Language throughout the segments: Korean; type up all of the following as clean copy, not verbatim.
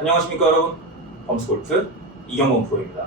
안녕하십니까 여러분, 범스골프 이경범 프로입니다.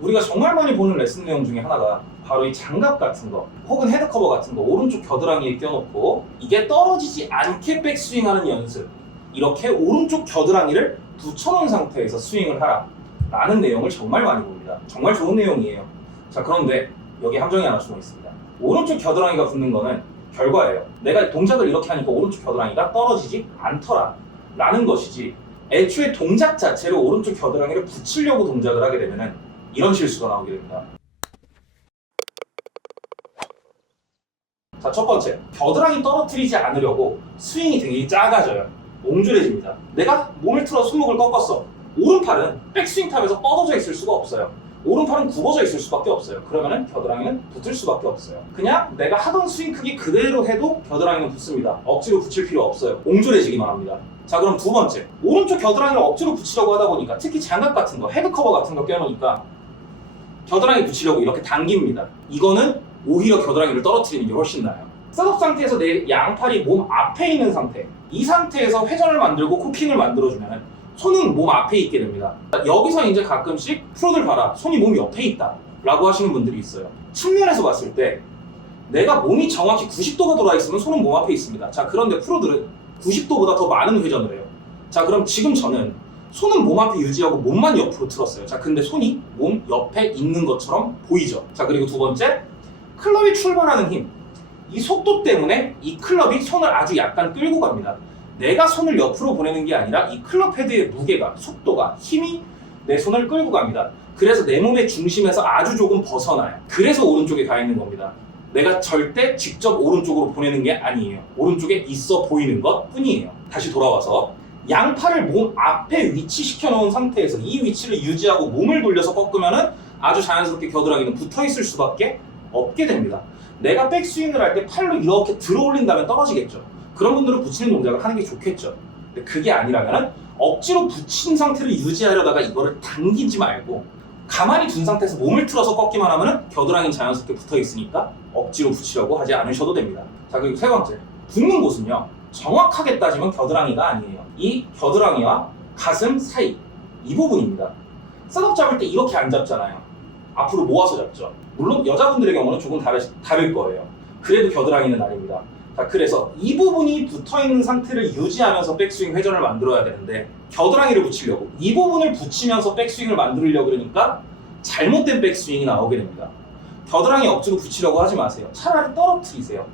우리가 정말 많이 보는 레슨 내용 중에 하나가 바로 이 장갑 같은 거 혹은 헤드커버 같은 거 오른쪽 겨드랑이에 껴놓고 이게 떨어지지 않게 백스윙하는 연습, 이렇게 오른쪽 겨드랑이를 붙여놓은 상태에서 스윙을 하라 라는 내용을 정말 많이 봅니다. 정말 좋은 내용이에요. 자, 그런데 여기 함정이 하나 숨어 있습니다. 오른쪽 겨드랑이가 붙는 거는 결과예요. 내가 동작을 이렇게 하니까 오른쪽 겨드랑이가 떨어지지 않더라 라는 것이지, 애초에 동작 자체로 오른쪽 겨드랑이를 붙이려고 동작을 하게 되면 이런 실수가 나오게 됩니다. 자, 첫 번째, 겨드랑이 떨어뜨리지 않으려고 스윙이 되게 작아져요. 옹졸해집니다. 내가 몸을 틀어 손목을 꺾었어. 오른팔은 백스윙 탑에서 뻗어져 있을 수가 없어요. 오른팔은 굽어져 있을 수밖에 없어요. 그러면은 겨드랑이는 붙을 수밖에 없어요. 그냥 내가 하던 스윙 크기 그대로 해도 겨드랑이는 붙습니다. 억지로 붙일 필요 없어요. 옹졸해지기만 합니다. 자, 그럼 두 번째, 오른쪽 겨드랑이를 억지로 붙이려고 하다 보니까, 특히 장갑 같은 거, 헤드커버 같은 거 껴놓으니까 겨드랑이 붙이려고 이렇게 당깁니다. 이거는 오히려 겨드랑이를 떨어뜨리는 게 훨씬 나아요. 셋업 상태에서 내 양팔이 몸 앞에 있는 상태, 이 상태에서 회전을 만들고 코킹을 만들어주면 손은 몸 앞에 있게 됩니다. 여기서 이제 가끔씩 프로들 봐라, 손이 몸 옆에 있다 라고 하시는 분들이 있어요. 측면에서 봤을 때 내가 몸이 정확히 90도가 돌아 있으면 손은 몸 앞에 있습니다. 자, 그런데 프로들은 90도보다 더 많은 회전을 해요. 자, 그럼 지금 저는 손은 몸 앞에 유지하고 몸만 옆으로 틀었어요. 자, 근데 손이 몸 옆에 있는 것처럼 보이죠. 자, 그리고 두 번째, 클럽이 출발하는 힘, 이 속도 때문에 이 클럽이 손을 아주 약간 끌고 갑니다. 내가 손을 옆으로 보내는 게 아니라 이 클럽 헤드의 무게가, 속도가, 힘이 내 손을 끌고 갑니다. 그래서 내 몸의 중심에서 아주 조금 벗어나요. 그래서 오른쪽에 가 있는 겁니다. 내가 절대 직접 오른쪽으로 보내는 게 아니에요. 오른쪽에 있어 보이는 것 뿐이에요. 다시 돌아와서 양팔을 몸 앞에 위치시켜 놓은 상태에서 이 위치를 유지하고 몸을 돌려서 꺾으면은 아주 자연스럽게 겨드랑이는 붙어 있을 수밖에 없게 됩니다. 내가 백스윙을 할 때 팔로 이렇게 들어 올린다면 떨어지겠죠. 그런 분들은 붙이는 동작을 하는 게 좋겠죠. 근데 그게 아니라면 억지로 붙인 상태를 유지하려다가 이거를 당기지 말고 가만히 둔 상태에서 몸을 틀어서 꺾기만 하면 겨드랑이는 자연스럽게 붙어 있으니까 억지로 붙이려고 하지 않으셔도 됩니다. 자, 그리고 세 번째, 붙는 곳은요, 정확하게 따지면 겨드랑이가 아니에요. 이 겨드랑이와 가슴 사이, 이 부분입니다. 셋업 잡을 때 이렇게 안 잡잖아요. 앞으로 모아서 잡죠. 물론 여자분들의 경우는 조금 다를 거예요. 그래도 겨드랑이는 아닙니다. 자, 그래서 이 부분이 붙어있는 상태를 유지하면서 백스윙 회전을 만들어야 되는데, 겨드랑이를 붙이려고 이 부분을 붙이면서 백스윙을 만들려고 그러니까 잘못된 백스윙이 나오게 됩니다. 겨드랑이 억지로 붙이려고 하지 마세요. 차라리 떨어뜨리세요.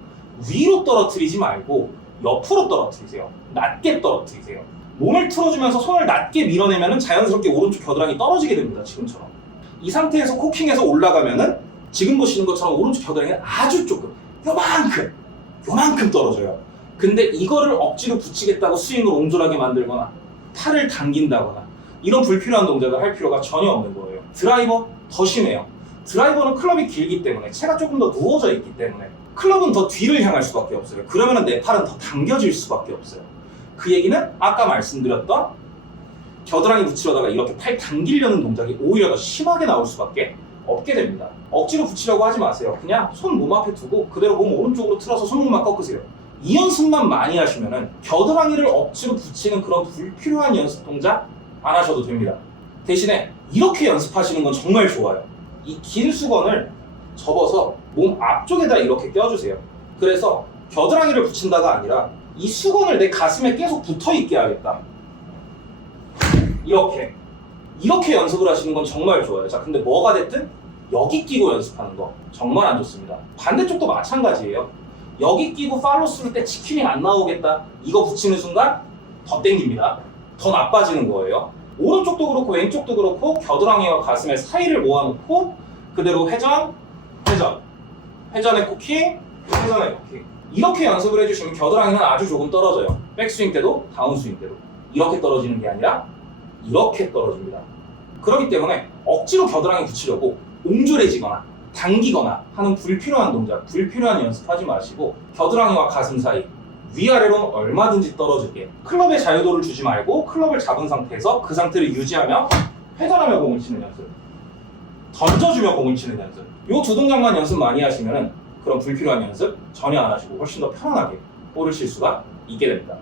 위로 떨어뜨리지 말고 옆으로 떨어뜨리세요. 낮게 떨어뜨리세요. 몸을 틀어주면서 손을 낮게 밀어내면 자연스럽게 오른쪽 겨드랑이 떨어지게 됩니다. 지금처럼. 이 상태에서 코킹해서 올라가면은 지금 보시는 것처럼 오른쪽 겨드랑이는 아주 조금, 요만큼 떨어져요. 근데 이거를 억지로 붙이겠다고 스윙을 옹졸하게 만들거나 팔을 당긴다거나 이런 불필요한 동작을 할 필요가 전혀 없는 거예요. 드라이버 더 심해요. 드라이버는 클럽이 길기 때문에, 채가 조금 더 누워져 있기 때문에 클럽은 더 뒤를 향할 수밖에 없어요. 그러면 내 팔은 더 당겨질 수밖에 없어요. 그 얘기는 아까 말씀드렸던 겨드랑이 붙이려다가 이렇게 팔 당기려는 동작이 오히려 더 심하게 나올 수밖에 없게 됩니다. 억지로 붙이려고 하지 마세요. 그냥 손 몸 앞에 두고 그대로 몸 오른쪽으로 틀어서 손목만 꺾으세요. 이 연습만 많이 하시면은 겨드랑이를 억지로 붙이는 그런 불필요한 연습 동작 안 하셔도 됩니다. 대신에 이렇게 연습하시는 건 정말 좋아요. 이 긴 수건을 접어서 몸 앞쪽에다 이렇게 껴주세요. 그래서 겨드랑이를 붙인다가 아니라 이 수건을 내 가슴에 계속 붙어 있게 하겠다. 이렇게 연습을 하시는 건 정말 좋아요. 자, 근데 뭐가 됐든 여기 끼고 연습하는 거 정말 안 좋습니다. 반대쪽도 마찬가지예요. 여기 끼고 팔로우 쓸 때 치킨이 안 나오겠다, 이거 붙이는 순간 더 땡깁니다. 더 나빠지는 거예요. 오른쪽도 그렇고 왼쪽도 그렇고 겨드랑이와 가슴의 사이를 모아놓고 그대로 회전의 코킹, 회전의 코킹, 이렇게 연습을 해주시면 겨드랑이는 아주 조금 떨어져요. 백스윙 때도 다운스윙 때도 이렇게 떨어지는 게 아니라 이렇게 떨어집니다. 그렇기 때문에 억지로 겨드랑이 붙이려고 옹졸해지거나 당기거나 하는 불필요한 동작, 불필요한 연습하지 마시고 겨드랑이와 가슴 사이, 위아래로 얼마든지 떨어지게 클럽에 자유도를 주지 말고 클럽을 잡은 상태에서 그 상태를 유지하며 회전하며 공을 치는 연습, 던져주며 공을 치는 연습, 이 두 동작만 연습 많이 하시면 그런 불필요한 연습 전혀 안 하시고 훨씬 더 편안하게 볼을 칠 수가 있게 됩니다.